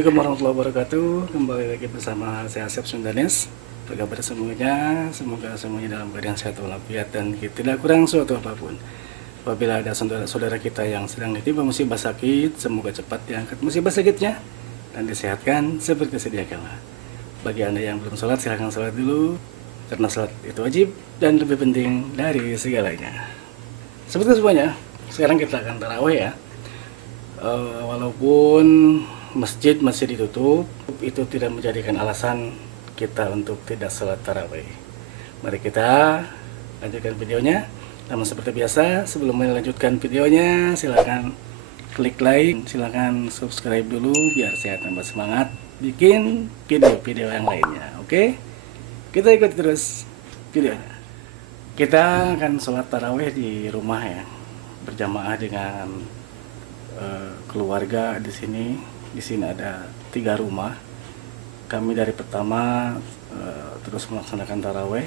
Assalamualaikum warahmatullahi wabarakatuh. Kembali lagi bersama saya Asep Sundanes. Apa kabar semuanya? Semoga semuanya dalam keadaan sehat walafiat dan tidak kurang suatu apapun. Apabila ada saudara-saudara kita yang sedang ditimpa musibah sakit, semoga cepat diangkat musibah sakitnya dan disehatkan seperti sedia kala. Bagi Anda yang belum sholat, silahkan sholat dulu, karena sholat itu wajib dan lebih penting dari segalanya. Seperti semuanya, sekarang kita akan tarawih ya. Walaupun masjid masih ditutup, itu tidak menjadikan alasan kita untuk tidak sholat tarawih. Mari kita lanjutkan videonya. Namun seperti biasa, sebelum melanjutkan videonya, silakan klik like, silakan subscribe dulu biar saya tambah semangat bikin video-video yang lainnya. Oke? Kita ikuti terus videonya. Kita akan sholat tarawih di rumah ya, berjamaah dengan keluarga di sini. Di sini ada 3 rumah. Kami dari pertama terus melaksanakan tarawih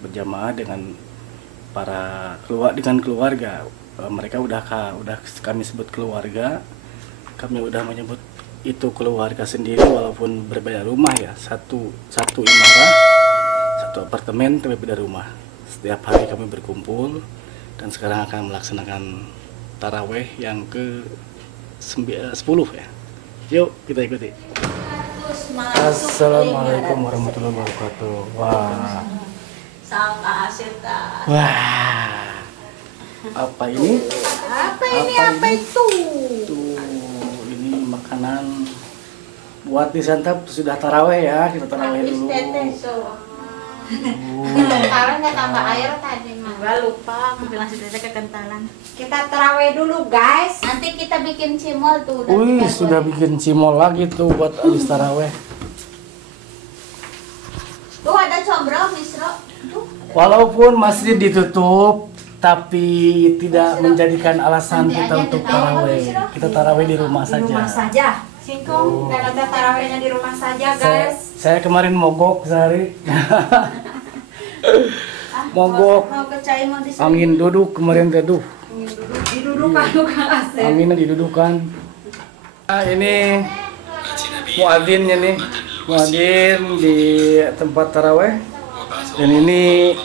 berjamaah dengan keluarga. Mereka udah kami sebut keluarga. Kami udah menyebut itu keluarga sendiri walaupun berbeda rumah ya. Satu imarah, satu apartemen tapi beda rumah. Setiap hari kami berkumpul dan sekarang akan melaksanakan tarawih yang ke 10 ya. Yuk kita ikuti. Assalamualaikum warahmatullahi wabarakatuh. Wah. Wah. Apa ini? Apa itu? Tuh, ini makanan buat disantap sudah tarawih ya. Kita tarawih dulu. Kentalan nggak tambah air tadi mah. Gak lupa, aku bilang sudah ada kekentalan. Kita terawih dulu guys. Nanti kita bikin cimol tuh. Wih, sudah bikin cimol lagi tuh buat habis tarawih. Tuh ada combro, misro. Tuh. Walaupun masjid ditutup, tapi tidak menjadikan alasan Nanti kita aja untuk ditaruh, tarawih. Misro. Kita tarawih di rumah Di rumah saja. saja. Singkong. Dan ada tarawihnya di rumah saja Saya, guys. saya kemarin mogok sehari. Mogok. Mau ke cai mau disuruh. Angin duduk kemarin teduh. Didudukan Kang Asep. Anginnya didudukan. Nah, ini muadzinnya nih. Muadzin di tempat tarawih. Dan ini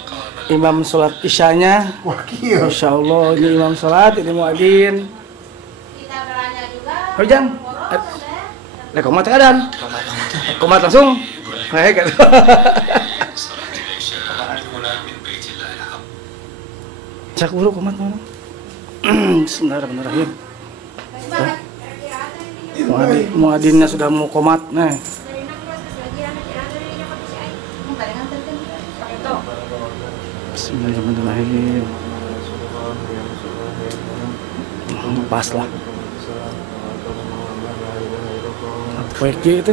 imam sholat isyanya. Masya Allah, ini imam sholat, ini muadzin. Kita beranya juga. Hujan. Komat keadaan. Komat langsung. Baik gitu. Cak dulu komat mana? Bismillahirrahmanirrahim. Muadzinnya sudah mau komat, nah. Bismillahirrahmanirrahim. Pas lah. Apa itu?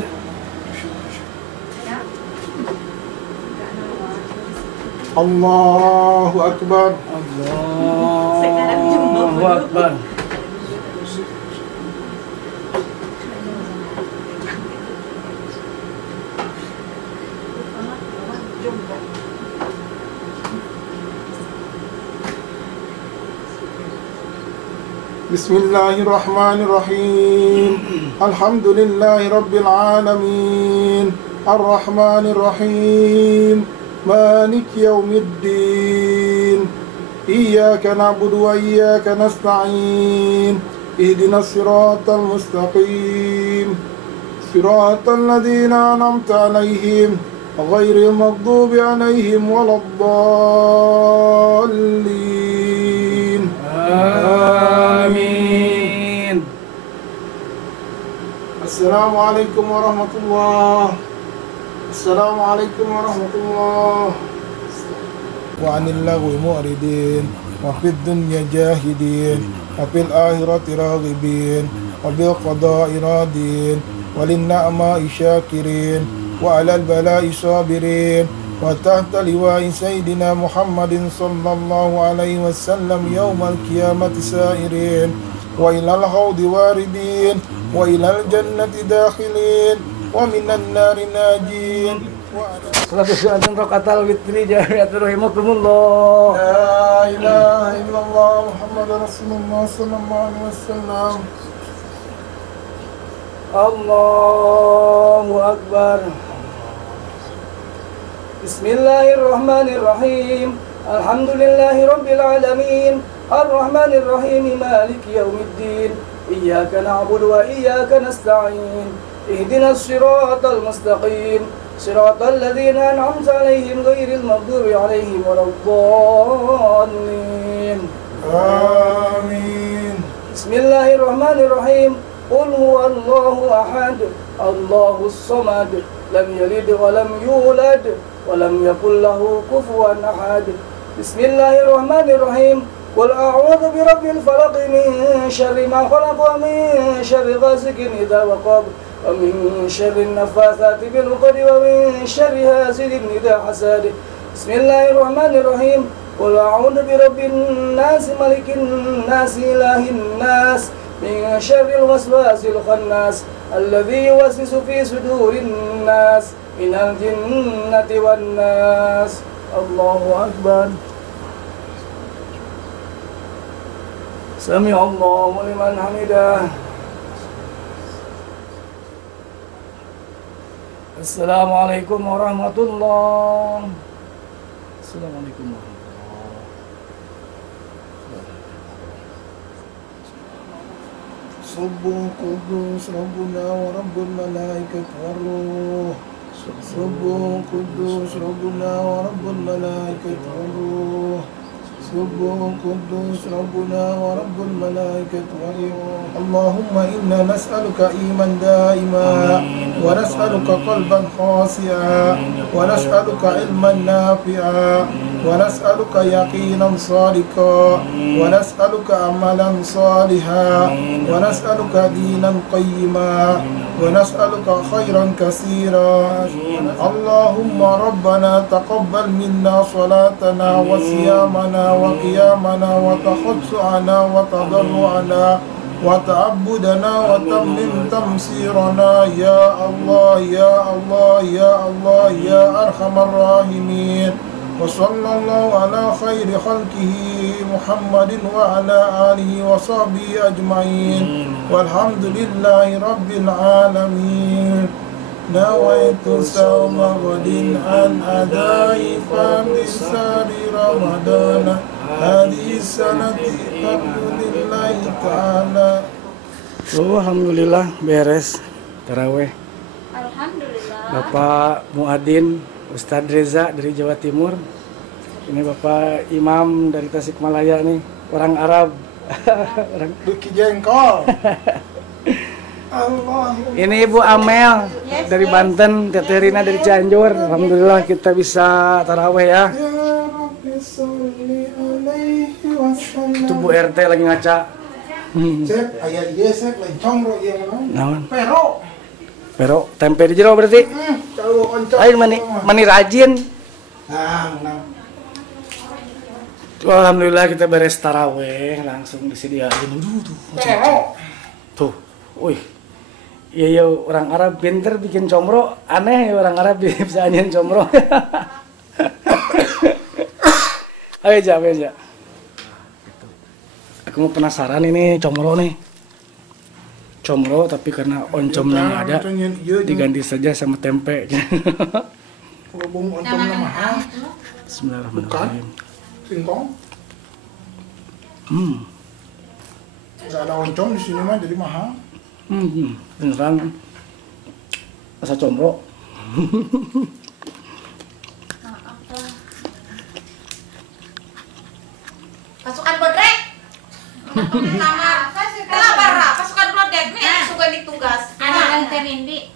Allahu Akbar. Allahu Akbar. Bismillahirrahmanirrahim. Alhamdulillahi Rabbil Alamin. Ar-Rahmanirrahim. Malik Yawmiddin. Iyyaka na'budu wa iyyaka nasta'in. Ihdinas siratal mustaqim. Siratal ladzina an'amta 'alaihim ghairil maghdubi 'alaihim waladdallin. Amin. Assalamualaikum warahmatullahi. Assalamualaikum warahmatullahi. Wa 'anil lagwi mu'ridin wa fid dunya jahidin wa fil akhirati raghibin wa bil qada'i radin wa lin na'ma'i syakirin wa 'alal bala'i sabirin wa tahta liwa'i sayyidina Muhammadin sallallahu alaihi wasallam yaumal qiyamati sa'irin wa ilal haudi waridin wa ilal jannati dakhilin wa minan nari najin. Salatu syu'atan rakatal witri jami'atul rahimakumullah. La ilaha illallah. Allah Muhammad Rasulullah sallallahu alaihi wasallam. Allahu Akbar. Bismillahirrahmanirrahim. Alhamdulillahi Rabbil Alamin. Ar-Rahmanir-Rahim. Maliki Yawmiddin. Iyyaka na'budu wa iyyaka nasta'in. Ihdinas siratal mustaqim. Siratal ladzina an'amta 'alaihim ghairil maghdubi 'alaihim waladdallin. Amin. Bismillahirrahmanirrahim. Qul huwallahu ahad. Allahus samad. Lam yalid wa lam yulad wa lam yakul lahu kufuwan ahad. Bismillahirrahmanirrahim. Qul a'udzu birabbil falaq min syarri ma khalaq wa min syarri ghasiqin idza waqab wa min syarri naffatsati bil 'uqad wa min syarri hasidin idza hasad. Bismillahirrahmanirrahim. Qul a'udzu birabbin nas malikin nas ilahin nas min syarril waswasil khannas alladzi yuwaswisu fi sudurin nas minal jinnati wan nas. Allahu Akbar. Sami Allahu liman hamidah. Assalamualaikum warahmatullahi. Assalamualaikum warahmatullahi. Subuh kudus Rabbuna wa Rabbul malaikati war ruh. Subuh kudus Rabbuna wa Rabbul malaikati war ruh. Subuh kudus Rabbuna wa Rabbul malaikati war ruh. Allahumma inna nas'aluka iman daima wa nas'aluka qalban khasi'a wa nas'aluka ilman nafi'a wa nas'aluka yaqinan sadiqa wa nas'aluka amalan salihan wa nas'aluka dinan qayyima wa nas'aluka khairan katsiran. Allahumma rabbana taqabbal minna salatana wa siyamana wa qiyamana wa tahajjudana wa tadarruana wa ta'abbudana wa tammim tamsirana ya Allah ya Allah ya Allah ya arhamar rahimin. Wa sallallahu ala khairi khalqihi Muhammadin wa ala alihi wa sahbihi ajma'in. Walhamdulillahi rabbil alamin. Nawaitu sawma ghadin an adai fardisari ramadana hadhihi sanati alhamdulillahi ta'ala. Alhamdulillah beres taraweh. Alhamdulillah. Bapak Muadin Ustadz Reza dari Jawa Timur. Ini Bapak Imam dari Tasikmalaya nih, orang Arab. Orang Duki jengkol. Allah. Ini Ibu Amel dari Banten, Katerina dari Cianjur. Alhamdulillah kita bisa taraweh ya. Ya Rabbi sholli alaihi wasallam. Itu Bu RT lagi ngaca. Cek aya ieu cek lencong ro ieu mah. Naon? Pero. Tempe di jero berarti. Kalau oncom. Ayo mani rajin. Nah. Alhamdulillah kita beres taraweh, langsung disediain tuh. Tuh. Wih. Iya orang Arab pinter bikin comro, aneh ya orang Arab bisa nyanyiin comro. Ayo aja. Aku mau penasaran ini comro nih. Comro tapi karena oncomnya nggak ada, diganti saja sama tempe. Ngomong oncomnya mahal. Bismillahirrahmanirrahim. Singkong. Nggak ada oncom di sini mah jadi mahal. Beneran rasa comro. Pasukan bodrek. Kamar. Kelabara, pasukan bodrek nih suka ditugas. Anak Terindi.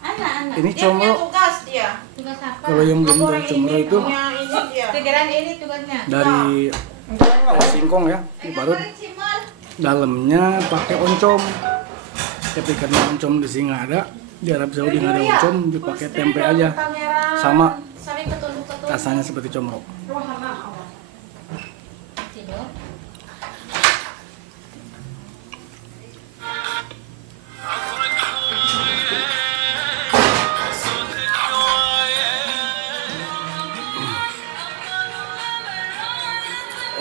Anak. Ini Dia punya comro. tugas dia. Tugas apa? Kalau yang belum tahu comro itu Punya ini dia. Kejaran ini tugasnya. dari singkong ya, baru dalamnya pakai oncom. Tapi karena oncom di sini nggak ada, di Arab Saudi nggak ada oncom, dipakai tempe aja. Sama rasanya seperti comro. Tidur.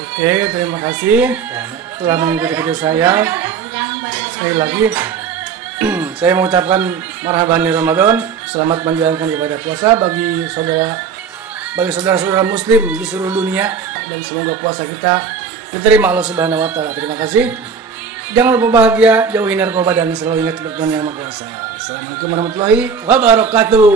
Oke, terima kasih telah mengikuti video saya. Sekali lagi saya mengucapkan marhaban di Ramadan. Selamat menjalankan ibadah puasa bagi saudara-saudara muslim di seluruh dunia, dan semoga puasa kita diterima Allah Subhanahu wa taala. Terima kasih. Jangan lupa bahagia, jauhi narkoba, dan selalu ingat Tuhan Yang Maha Kuasa. Assalamualaikum warahmatullahi wabarakatuh.